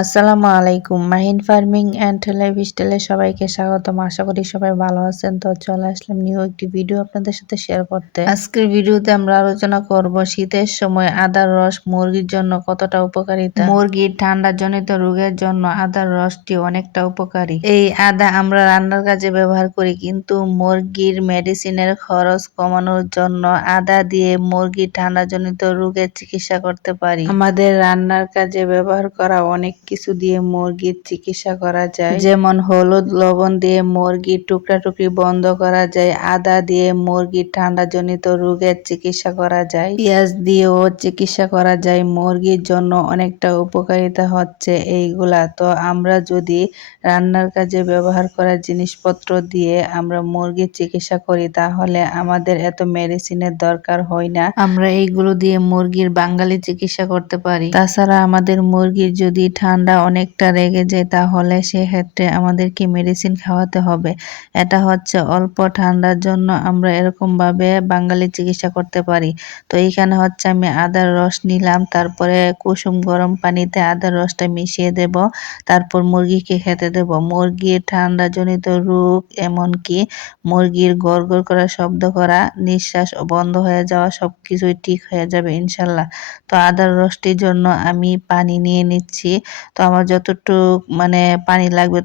আসসালামু আলাইকুম। Mahin farming and লাইফস্টাইলে সবাইকে স্বাগতম। আশা করি সবাই ভালো আছেন। তো চলে আসলাম নিউ একটি ভিডিও আপনাদের সাথে শেয়ার করতে। আজকের ভিডিওতে আমরা আলোচনা করব শীতের সময় আদার রস মুরগির জন্য কতটা উপকারিতা? মুরগির ঠান্ডা জনিত রোগের জন্য আদার রসটি অনেকটা উপকারী। এই আদা আমরা রান্নার কাজে ব্যবহার করি, কিন্তু মুরগির মেডিসিনের খরচ কমানোর জন্য আদা দিয়ে মুরগির ঠান্ডা জনিত রোগের চিকিৎসা করতে পারি। আমাদের রান্নার কাজে ব্যবহার করা অনেক কিছু দিয়ে মুরগির চিকিৎসা করা যায়। যেমন হলুদ লবণ দিয়ে মুরগির টুকরা টুকরি বন্ধ করা যায়। আদা দিয়ে মুরগির ঠান্ডা জনিত রোগের চিকিৎসা করা যায়। পেঁয়াজ দিয়েও চিকিৎসা করা যায়। মুরগির জন্য অনেকটা উপকারিতা হচ্ছে এইগুলা। তো আমরা যদি রান্নার কাজে ব্যবহার করা জিনিসপত্র দিয়ে আমরা মুরগির চিকিৎসা করি, তাহলে আমাদের এত মেডিসিনের দরকার হয় না। আমরা এইগুলো দিয়ে মুরগির বাঙালি চিকিৎসা করতে পারি। তাছাড়া আমাদের মুরগির যদি ঠান্ডা অনেকটা রেগে যায়, তাহলে সেক্ষেত্রে আমাদেরকে মেডিসিন খাওয়াতে হবে। এটা হচ্ছে অল্প ঠান্ডার জন্য আমরা এরকমভাবে বাঙালি চিকিৎসা করতে পারি। তো এইখানে হচ্ছে আমি আদার রস নিলাম, তারপরে কুসুম গরম পানিতে আদার রসটা মিশিয়ে দেব, তারপর মুরগিকে খেতে দেব। মুরগির ঠান্ডাজনিত রোগ এমনকি মুরগির গড় গড় করা শব্দ করা, নিঃশ্বাস বন্ধ হয়ে যাওয়া সব কিছুই ঠিক হয়ে যাবে ইনশাল্লাহ। তো আদার রসটির জন্য আমি পানি নিয়ে নিচ্ছি। তো আমার যতটুক মানে পানি লাগবে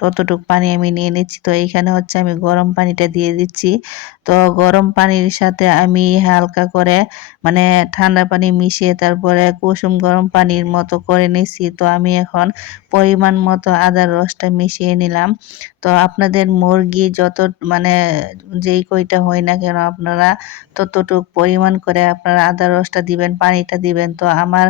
ততটুক পানি আমি নিয়ে নিচ্ছি। তো এইখানে হচ্ছে আমি গরম পানিটা দিয়ে দিচ্ছি। তো গরম পানির সাথে আমি হালকা করে মানে ঠান্ডা পানি মিশিয়ে তারপরে কুসুম গরম পানির মতো করে নিচ্ছি। তো আমি এখন পরিমাণ মতো আদার রসটা মিশিয়ে নিলাম। তো আপনাদের মুরগি যত মানে যেই কইটা হয় না কেন আপনারা ততটুক পরিমাণ করে আপনারা আদা রসটা দিবেন, পানিটা দিবেন। তো আমার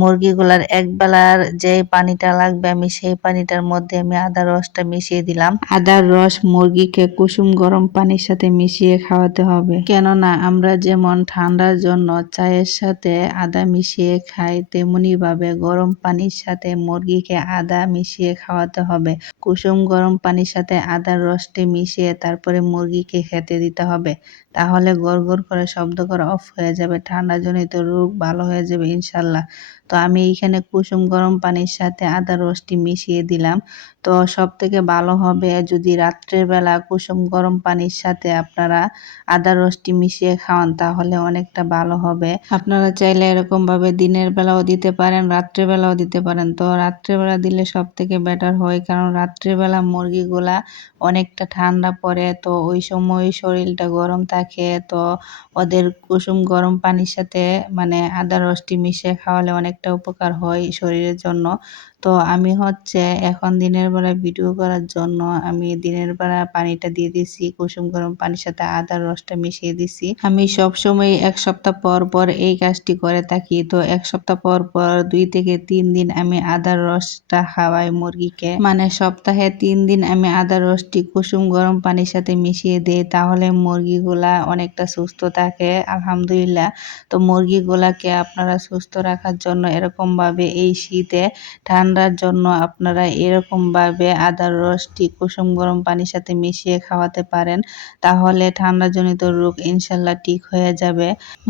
মুরগিগুলার এক বেলার যে পানিটা লাগবে আমি সেই পানিটার মধ্যে আমি আদা রসটা মিশিয়ে দিলাম। আদার রস মুরগিকে কুসুম গরম পানির সাথে মিশিয়ে খাওয়াতে হবে। কেননা আমরা যেমন ঠান্ডার জন্য চায়ের সাথে আদা মিশিয়ে খাই তেমনি ভাবে গরম পানির সাথে মুরগিকে আদা মিশিয়ে খাওয়াতে হবে। কুসুম গরম পানির সাথে আদার রসটি মিশিয়ে তারপরে মুরগিকে খেতে দিতে হবে। তাহলে গড় গড় করে শব্দ করা অফ হয়ে যাবে ঠান্ডা জনিত রোগ ভালো হয়ে যাবে ইনশাল্লাহ। তো আমি এইখানে কুসুম গরম পানির সাথে আদা রসটি মিশিয়ে দিলাম। তো সব থেকে ভালো হবে যদি রাত্রের বেলা কুসুম গরম পানির সাথে আপনারা আদা রসটি মিশিয়ে খাওয়ান, তাহলে অনেকটা ভালো হবে। আপনারা চাইলে এরকম ভাবে দিনের বেলাও দিতে পারেন, রাত্রের বেলাও দিতে পারেন। তো রাত্রেবেলা দিলে সব থেকে বেটার হয়, কারণ রাত্রেবেলা মুরগিগুলা অনেকটা ঠান্ডা পড়ে, তো ওই সময় শরীরটা গরম থাকে, তো ওদের কুসুম গরম পানির সাথে মানে আদা রসটি মিশিয়ে খাওয়ালে অনেকটা উপকার হয় শরীরের জন্য। তো আমি হচ্ছে এখন দিনের বেলা ভিডিও করার জন্য আমি দিনের বেলা পানিটা দিয়ে দিছি, কুসুম গরম পানির সাথে আদার রসটা মিশিয়ে দিছি। আমি সব সময় এক সপ্তাহ পর পর এই কাজটি করে থাকি, তো এক সপ্তাহ পর পর দুই থেকে তিন দিন আমি আদার রসটা খাওয়াই মুরগিকে মানে সপ্তাহে তিন দিন আমি আদার রসটি, কুসুম, গরম পানির সাথে মিশিয়ে দিই তাহলে মুরগিগুলা অনেকটা সুস্থ থাকে। আলহামদুলিল্লাহ। তো মুরগিগুলাকে আপনারা সুস্থ রাখার জন্য এরকম ভাবে এই শীতে ঠান্ডার জন্য আপনারা এরকমভাবে আদার রসটি, কুসুম, গরম পানির সাথে মিশিয়ে খাওয়াতে পারেন। তাহলে ঠান্ডাজনিত রোগ ইনশাল্লাহ ঠিক হয়ে যাবে।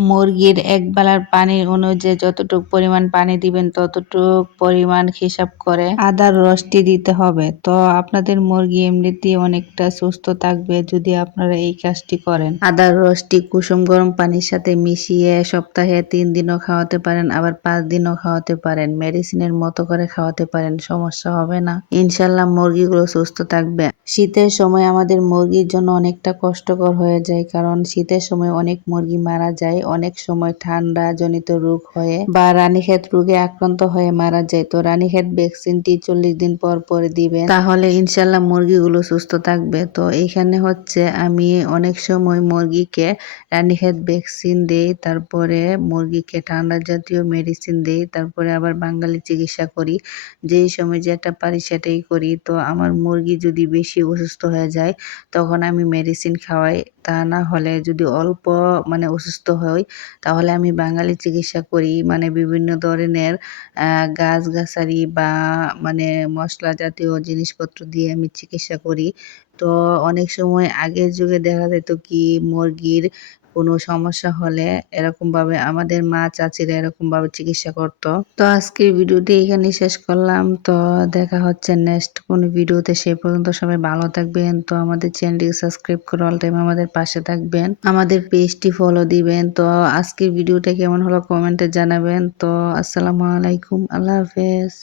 মুরগির এক বেলার পানির অনুযায়ী যতটুক পরিমাণ পানি দিবেন, ততটুক পরিমাণ হিসাব করে আদার রসটি দিতে হবে। তো আপনাদের মুরগি এমনিতেই অনেকটা সুস্থ থাকবে যদি আপনারা এই কাজটি করেন। আদার রসটি, কুসুম, গরম পানির সাথে মিশিয়ে সপ্তাহে তিন দিনও খাওয়াতে পারেন, আবার পাঁচ দিনও খাওয়াতে পারেন, মেডিসিনের মতো করে খাওয়াতে পারেন, সমস্যা হবে না। ইনশাল্লাহ মুরগিগুলো সুস্থ থাকবে। শীতের সময় আমাদের মুরগির জন্য অনেকটা কষ্টকর হয়ে যায়, কারণ শীতের সময় অনেক মুরগি মারা যায়, অনেক সময় ঠান্ডা জনিত রোগ হয়ে বা রানীক্ষেত রোগে আক্রান্ত হয়ে মারা যায়। তো রানীক্ষেত ভ্যাকসিনটি চল্লিশ দিন পর পর দিবে তাহলে ইনশাল্লাহ মুরগিগুলো সুস্থ থাকবে। তো এইখানে হচ্ছে আমি অনেক সময় মুরগিকে রানীক্ষেত ভ্যাকসিন দেই, তারপরে মুরগিকে ঠান্ডা জাতীয় মেডিসিন দেই, তারপরে আবার বাঙালি চিকিৎসা করি। যেই সময় যেটা পারি সেটাই করি। তো আমার মুরগি যদি বেশি অসুস্থ হয়ে যায়, তখন আমি মেডিসিন খাওয়াই। তা না হলে যদি অল্প মানে অসুস্থ হই, তাহলে আমি বাঙালি চিকিৎসা করি। মানে বিভিন্ন ধরনের গাছগাছালি বা মানে মশলা জাতীয় জিনিসপত্র দিয়ে আমি চিকিৎসা করি। তো অনেক সময় আগের যুগে দেখা যেত কি মুরগির কোনো সমস্যা হলে এরকম ভাবে আমাদের মা চাচিরা এরকম ভাবে চিকিৎসা করত। তো আজকের ভিডিওটি এখানে শেষ করলাম। তো দেখা হচ্ছে নেক্সট কোন ভিডিওতে। সে পর্যন্ত সবাই ভালো থাকবেন। তো আমাদের চ্যানেলটিকে সাবস্ক্রাইব করে অল টাইম আমাদের পাশে থাকবেন। আমাদের পেজটি ফলো দিবেন। তো আজকের ভিডিওটা কেমন হলো কমেন্টে জানাবেন। তো আসসালামু আলাইকুম। আল্লাহ হাফেজ।